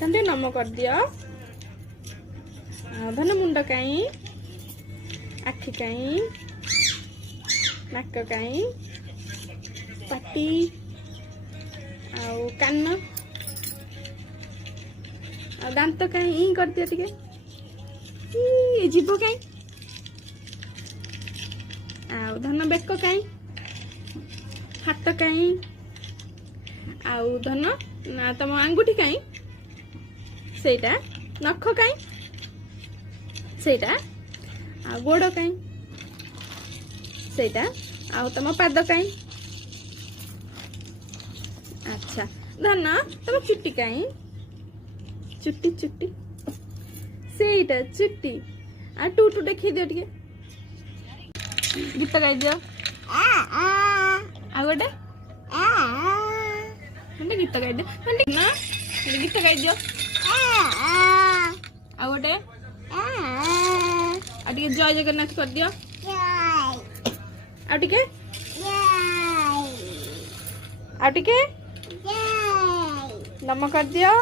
धन नम कर दियो धन मुंड कहीं आखि कहीं नाक कहीं पाटी कान दांत कहीं कर दियो टिके जीभ कहीं धन बेक कहीं हाथ कहीं धन तुम आंगुठी कहीं सेटा नख कहीं सेटा गोड़ कहीं सेटा तुम पाद कहीं अच्छा धन तुम चुट्टी कहीं चुट्टी चुट्टी सेटा चुट्टी टू टू देखी दियो टिके गीत गाई दियो गोटे गीत गाई दियो ना गीत गाई दियो गोटे जय जगन्नाथ कर दियो टिके नम कर दियो।